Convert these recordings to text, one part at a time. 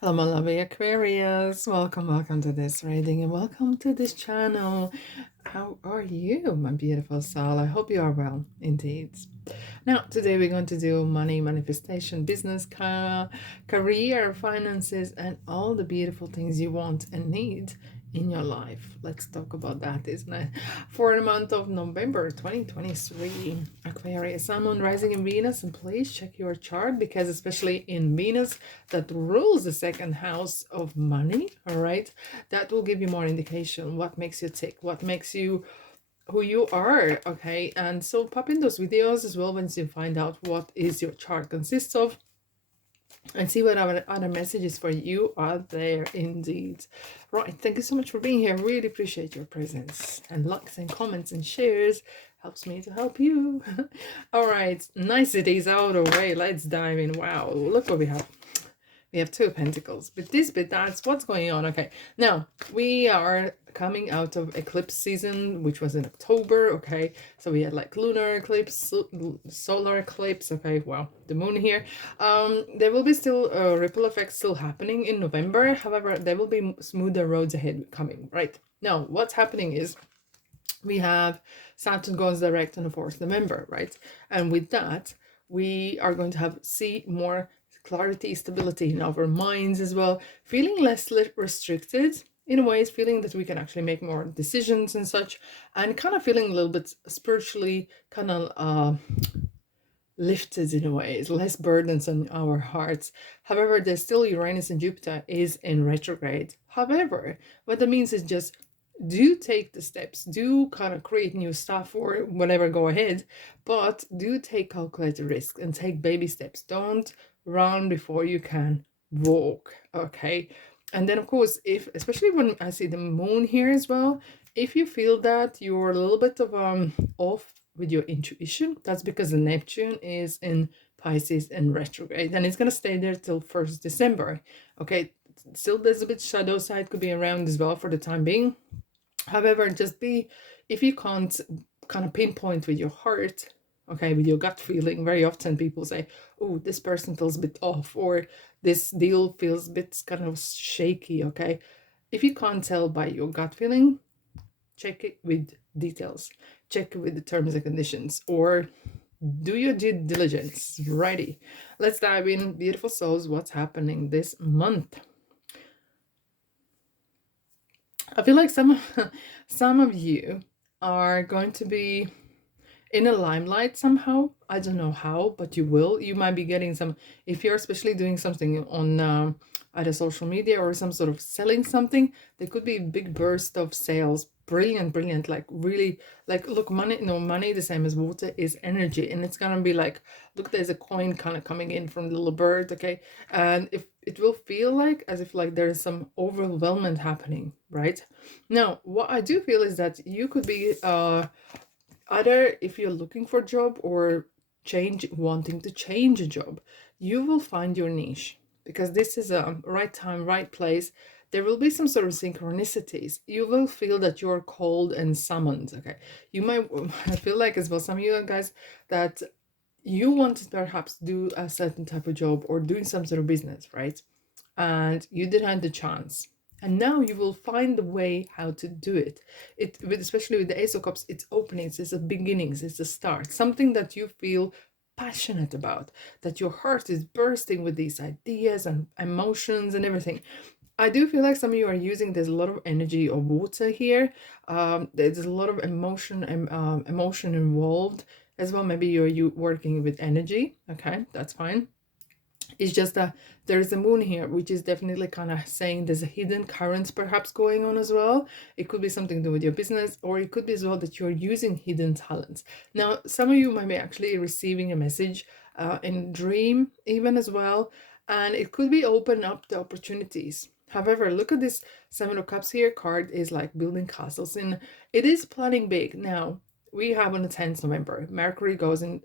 Hello, my lovely Aquarius. Welcome to this reading and welcome to this channel. How are you, my beautiful soul? I hope you are well, indeed. Now, today we're going to do money, manifestation, business, career, finances, and all the beautiful things you want and need in your life. Let's talk about that, isn't it? For the month of November 2023, Aquarius, Sun, Moon, Rising in Venus, and please check your chart because especially in Venus, that rules the second house of money, all right, that will give you more indication what makes you tick, what makes you who you are. Okay, and so pop in those videos as well once you find out what is your chart consists of and see what other messages for you are there indeed. Right, thank you so much for being here. Really appreciate your presence, and likes and comments and shares helps me to help you. All right, niceties out of the way, let's dive in. Wow, look what we have. We have 2 of Pentacles, but this bit, that's what's going on. Okay, now we are coming out of eclipse season, which was in October. Okay, so we had like lunar eclipse, solar eclipse. Okay, wow, the moon here. There will be still ripple effects still happening in November. However, there will be smoother roads ahead coming. Right now, what's happening is we have Saturn goes direct on the 4th November, right? And with that, we are going to see more clarity, stability in our minds as well, feeling less restricted in a way, is feeling that we can actually make more decisions and such, and kind of feeling a little bit spiritually kind of lifted in a way. It's less burdens on our hearts. However, there's still Uranus and Jupiter is in retrograde. However, what that means is just do take the steps, do kind of create new stuff or whatever, go ahead, but do take calculated risks and take baby steps. Don't run before you can walk. Okay, and then of course, if especially when I see the moon here as well, if you feel that you're a little bit of off with your intuition, that's because the Neptune is in Pisces and retrograde, and it's going to stay there till 1st December. Okay, still there's a bit shadow side could be around as well for the time being. However, just be, if you can't kind of pinpoint with your heart, okay, with your gut feeling, very often people say, oh, this person feels a bit off, or this deal feels a bit kind of shaky. Okay, if you can't tell by your gut feeling, check it with details, check it with the terms and conditions, or do your due diligence. Righty, let's dive in, beautiful souls. What's happening this month? I feel like some of you are going to be in a limelight somehow. I don't know how, but you will. You might be getting some, if you're especially doing something on either social media or some sort of selling something, there could be a big burst of sales. Brilliant, like really, like, look, money, money the same as water is energy, and it's gonna be like, look, there's a coin kind of coming in from the little bird. Okay, and if it will feel like as if like there's some overwhelmment happening right now. What I do feel is that you could be either, if you're looking for a job or wanting to change a job, you will find your niche, because this is a right time, right place. There will be some sort of synchronicities. You will feel that you're called and summoned. Okay, you might I feel like as well, some of you guys, that you want to perhaps do a certain type of job or doing some sort of business, right? And you didn't have the chance, and now you will find the way how to do it. Especially with the Ace of Cups, it's openings, it's a beginnings, it's a start, something that you feel passionate about, that your heart is bursting with these ideas and emotions and everything. I do feel like some of you are using, there's a lot of energy of water here. There's a lot of emotion and emotion involved as well. Maybe you working with energy. Okay, that's fine. It's just that there's a moon here, which is definitely kind of saying there's a hidden current perhaps going on as well. It could be something to do with your business, or it could be as well that you're using hidden talents. Now, some of you might be actually receiving a message in dream even as well, and it could be open up the opportunities. However, look at this 7 of Cups here card, is like building castles, and it is planning big. Now, we have on the 10th November, Mercury goes in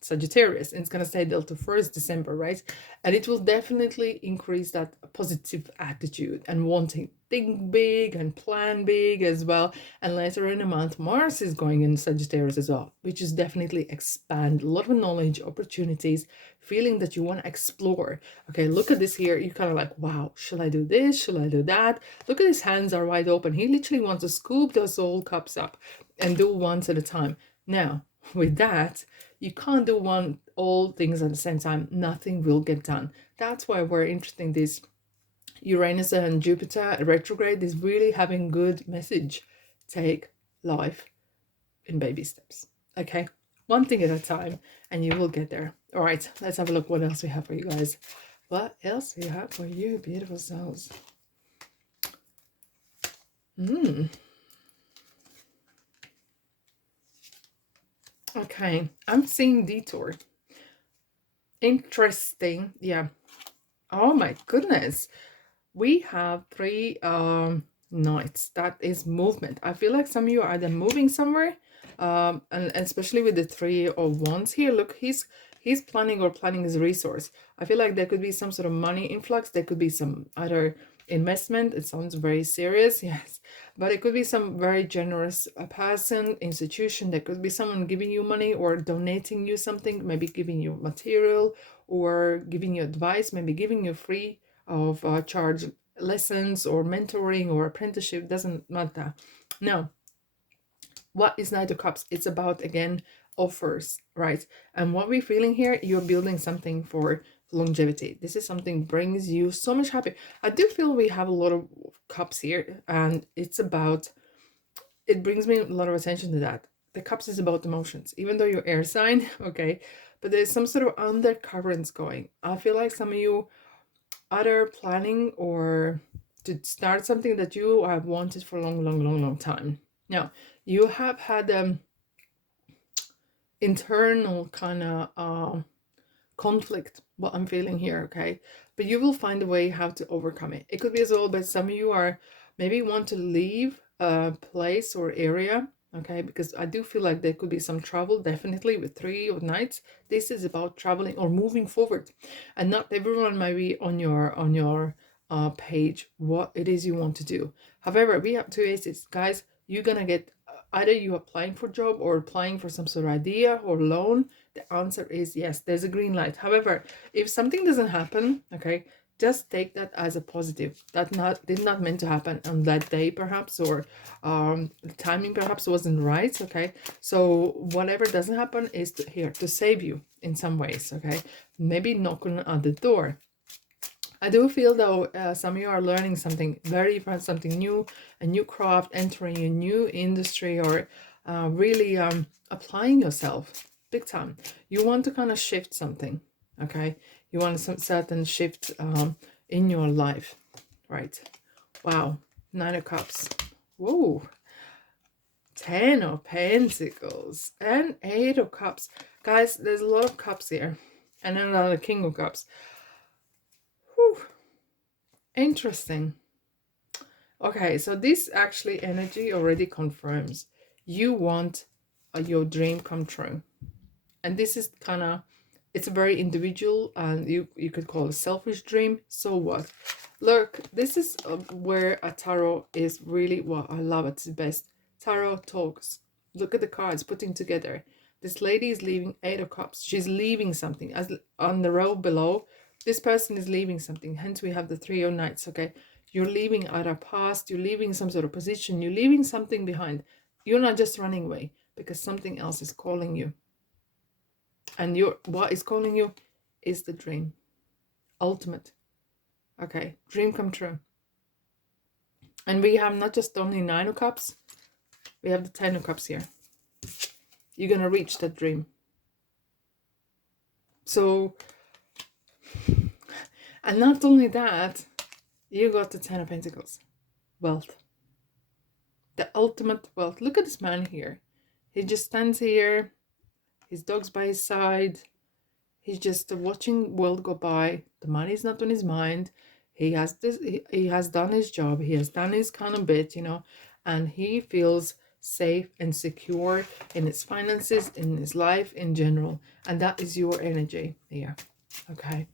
Sagittarius, and it's going to stay till the 1st December, right? And it will definitely increase that positive attitude and wanting think big and plan big as well. And later in the month, Mars is going in Sagittarius as well, which is definitely expand a lot of knowledge, opportunities, feeling that you want to explore. Okay, look at this here. You're kind of like, wow, should I do this? Should I do that? Look at his hands are wide open. He literally wants to scoop those old cups up and do once at a time. Now, with that, you can't do all things at the same time. Nothing will get done. That's why we're interested in this Uranus and Jupiter retrograde is really having good message. Take life in baby steps. Okay, one thing at a time, and you will get there. All right, let's have a look what else we have for you guys. What else we have for you, beautiful souls? Okay, I'm seeing detour. Interesting. Yeah. Oh my goodness. We have 3 knights. That is movement. I feel like some of you are either moving somewhere, and especially with the 3 of wands here. Look, he's planning his resource. I feel like there could be some sort of money influx. There could be some either investment. It sounds very serious, yes, but it could be some very generous person, institution. There could be someone giving you money or donating you something, maybe giving you material or giving you advice, maybe giving you free of charge lessons or mentoring or apprenticeship. Doesn't matter. Now, what is Knight of Cups? It's about, again, offers, right? And what we're feeling here, you're building something for longevity. This is something brings you so much happy. I do feel we have a lot of cups here, and it's about, it brings me a lot of attention to that. The cups is about emotions, even though you're air sign, okay, but there's some sort of undercurrents going. I feel like some of you either planning or to start something that you have wanted for a long time. Now, you have had internal kind of conflict, what I'm feeling here, okay? But you will find a way how to overcome it. It could be as well, but some of you are maybe want to leave a place or area, okay? Because I do feel like there could be some travel, definitely with 3 of Knights. This is about traveling or moving forward, and not everyone might be on your page what it is you want to do. However, we have 2 aces, guys. You're gonna get either you applying for job or applying for some sort of idea or loan. The answer is yes, there's a green light. However, if something doesn't happen, okay, just take that as a positive. That did not meant to happen on that day, perhaps, or the timing perhaps wasn't right, okay? So whatever doesn't happen is here to save you in some ways, okay? Maybe knocking on the door. I do feel though some of you are learning something very different, something new, a new craft, entering a new industry, or really applying yourself big time. You want to kind of shift something, okay? You want some certain shift in your life, right? Wow, 9 of Cups. Whoa, 10 of Pentacles and 8 of Cups. Guys, there's a lot of cups here, and another King of Cups. Whew. Interesting. Okay, so this actually energy already confirms you want your dream come true. And this is kind of, it's a very individual, and you could call it a selfish dream. So what? Look, this is where a tarot is really what I love. It's the best. Tarot talks. Look at the cards putting together. This lady is leaving 8 of Cups. She's leaving something. As on the row below, this person is leaving something. Hence we have the 3 of Knights, okay? You're leaving either past, you're leaving some sort of position, you're leaving something behind. You're not just running away because something else is calling you. And what is calling you is the dream. Ultimate. Okay, dream come true. And we have not just only 9 of Cups, we have the 10 of Cups here. You're going to reach that dream. So, and not only that, you got the 10 of Pentacles. Wealth. The ultimate wealth. Look at this man here. He just stands here. His dog's by his side. He's just watching world go by. The money's not on his mind. He has this. He has done his job. He has done his kind of bit, you know, and he feels safe and secure in its finances, in its life in general. And that is your energy here. Okay.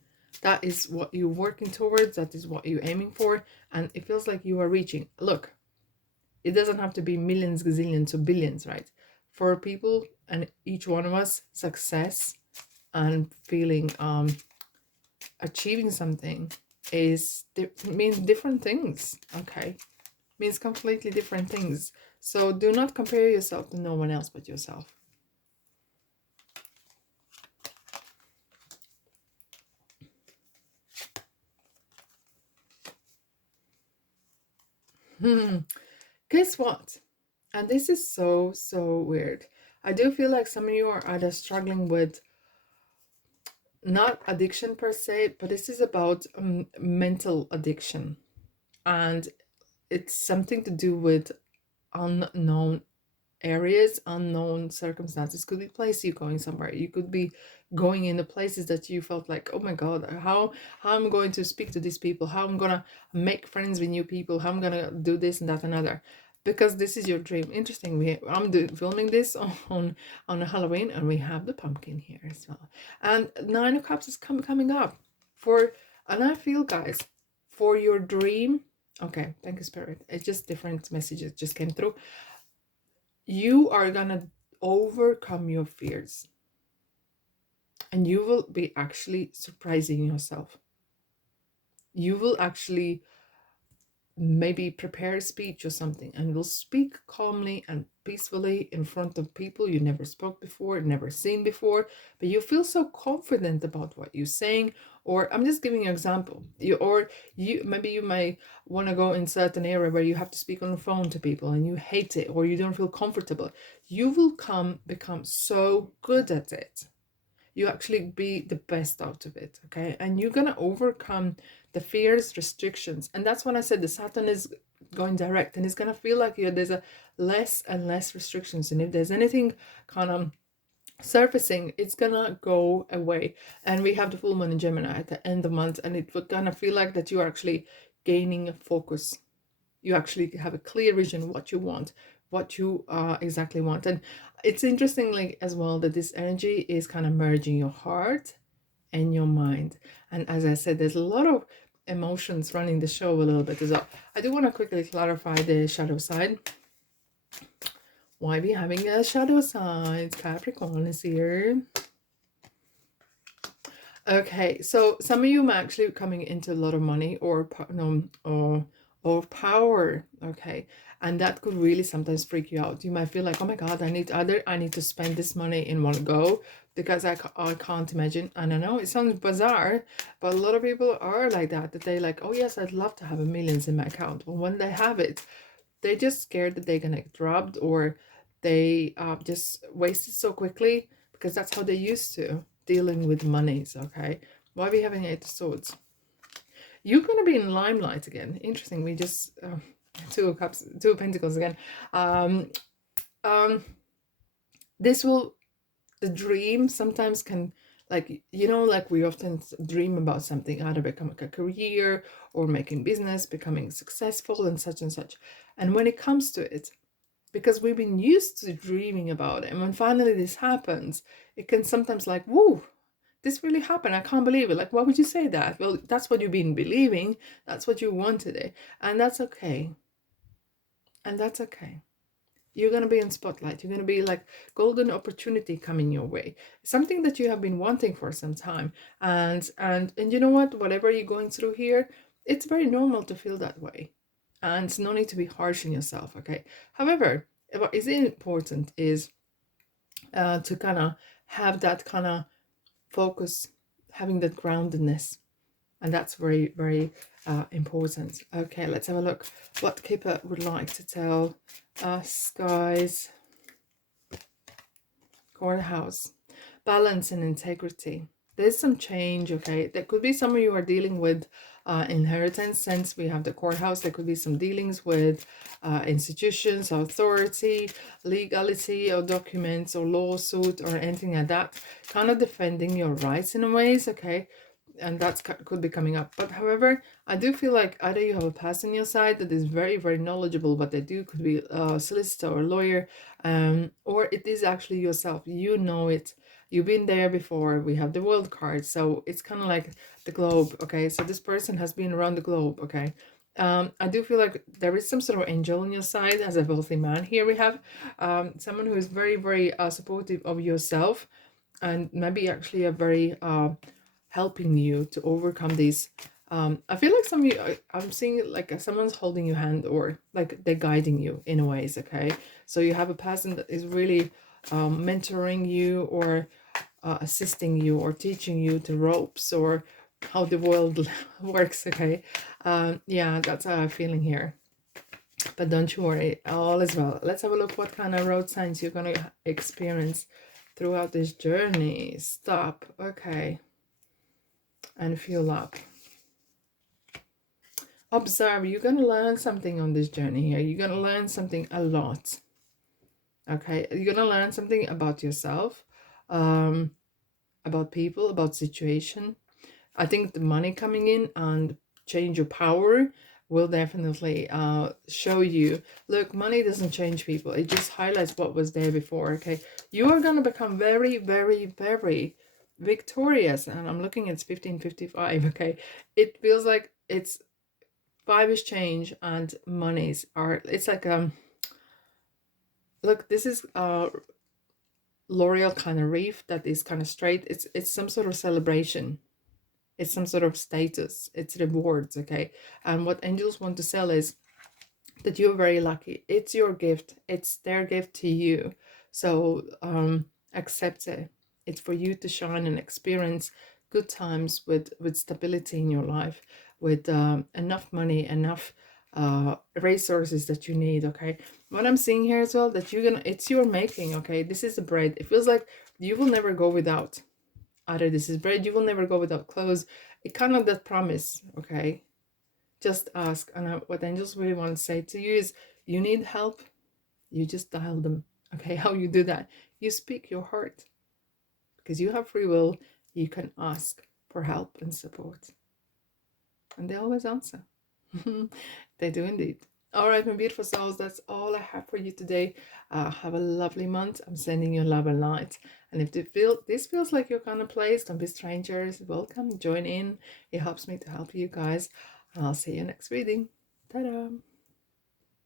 That is what you're working towards. That is what you're aiming for. And it feels like you are reaching. Look, it doesn't have to be millions, gazillions, or billions, right? For people and each one of us, success and feeling achieving something means different things. Okay, means completely different things. So do not compare yourself to no one else but yourself. Guess what? And this is so weird. I do feel like some of you are either struggling with not addiction per se, but this is about mental addiction, and it's something to do with unknown areas, unknown circumstances. Could be place you going somewhere. You could be going into places that you felt like, oh my god, how I'm going to speak to these people, how I'm gonna make friends with new people, how I'm gonna do this and that and other, because this is your dream. Interesting. Filming this on Halloween, and we have the pumpkin here as well. And Nine of Cups is coming up for, and I feel, guys, for your dream. Okay, thank you, Spirit. It's just different messages just came through. You are gonna overcome your fears, and you will be actually surprising yourself. You will actually maybe prepare a speech or something, and you'll speak calmly and peacefully in front of people you never spoke before, never seen before, but you feel so confident about what you're saying. Or I'm just giving you an example. You maybe you may want to go in certain area where you have to speak on the phone to people and you hate it, or you don't feel comfortable. You will become so good at it. You actually be the best out of it. Okay, and you're gonna overcome the fears, restrictions. And that's when I said the Saturn is going direct, and it's gonna feel like there's a less and less restrictions, and if there's anything kind of surfacing, it's gonna go away. And we have the full moon in Gemini at the end of the month, and it would kind of feel like that you are actually gaining focus. You actually have a clear vision what you want, what you exactly want. And it's interestingly as well that this energy is kind of merging your heart and your mind. And as I said, there's a lot of emotions running the show a little bit as well. I do want to quickly clarify the shadow side. Why we having a shadow side? Capricorn is here. Okay, so some of you are actually coming into a lot of money or power. Okay, and that could really sometimes freak you out. You might feel like, oh my god, I need to spend this money in one go, because I can't imagine. And I know it sounds bizarre, but a lot of people are like that they like, oh yes, I'd love to have millions in my account, but when they have it, they're just scared that they're gonna get robbed, or they just waste it so quickly, because that's how they used to dealing with monies. Okay, why are we having Eight of Swords? You're going to be in limelight again. Interesting. We just Two of Cups, Two of Pentacles again. This will, the dream sometimes can, like, like we often dream about something, either becoming a career or making business, becoming successful and such and such. And when it comes to it, because we've been used to dreaming about it, and when finally this happens, it can sometimes like, whoa, this really happened, I can't believe it. Like, why would you say that? Well, that's what you've been believing, that's what you wanted it, and that's okay. And that's okay. You're going to be in spotlight. You're going to be like golden opportunity coming your way, something that you have been wanting for some time. And you know what, whatever you're going through here, it's very normal to feel that way, and it's no need to be harsh on yourself. Okay, however, what is important is to kind of have that kind of focus, having that groundedness, and that's very important. Okay, let's have a look what Kipper would like to tell us, guys. Corner house, balance and integrity. There's some change. Okay, there could be some of you are dealing with inheritance. Since we have the courthouse, there could be some dealings with institutions, authority, legality, or documents, or lawsuit, or anything like that, kind of defending your rights in a ways. Okay, and that's could be coming up. But however, I do feel like either you have a person in your side that is very, very knowledgeable, what they do, could be a solicitor or a lawyer, or it is actually yourself. You know it. You've been there before. We have the world card, so it's kind of like the globe. Okay, so this person has been around the globe. Okay, I do feel like there is some sort of angel on your side as a wealthy man. Here we have someone who is very, very supportive of yourself, and maybe actually a very helping you to overcome these. I feel like some of you, I'm seeing like someone's holding your hand, or like they're guiding you in a ways. Okay, so you have a person that is really mentoring you, or assisting you, or teaching you the ropes, or how the world works. Okay, yeah, that's how I'm feeling here. But don't you worry, all is well. Let's have a look what kind of road signs you're going to experience throughout this journey. Stop. Okay. And fuel up. Observe. You're going to learn something on this journey here. You're going to learn something a lot. Okay. You're going to learn something about yourself, about people, about situation. I think the money coming in and change your power will definitely show you, look, money doesn't change people. It just highlights what was there before. Okay, you are going to become very, very, very victorious. And I'm looking at 1555. Okay, it feels like it's 5 is change and monies are, it's like look, this is L'Oreal kind of reef that is kind of straight. It's some sort of celebration. It's some sort of status. It's rewards. Okay, and what angels want to sell is that you're very lucky. It's your gift. It's their gift to you. So accept it. It's for you to shine and experience good times with stability in your life, with enough money, enough resources that you need. Okay, what I'm seeing here as well, that you're gonna, it's your making. Okay, this is the bread. It feels like you will never go without. Either this is bread, you will never go without clothes. It kind of that promise. Okay, just ask. And what angels really want to say to you is, you need help, you just dial them. Okay, how you do that? You speak your heart, because you have free will. You can ask for help and support, and they always answer. They do indeed. All right, my beautiful souls, that's all I have for you today. Have a lovely month. I'm sending you love and light. And if this feels like your kind of place, don't be strangers. Welcome, join in. It helps me to help you guys. And I'll see you next reading. Ta-da!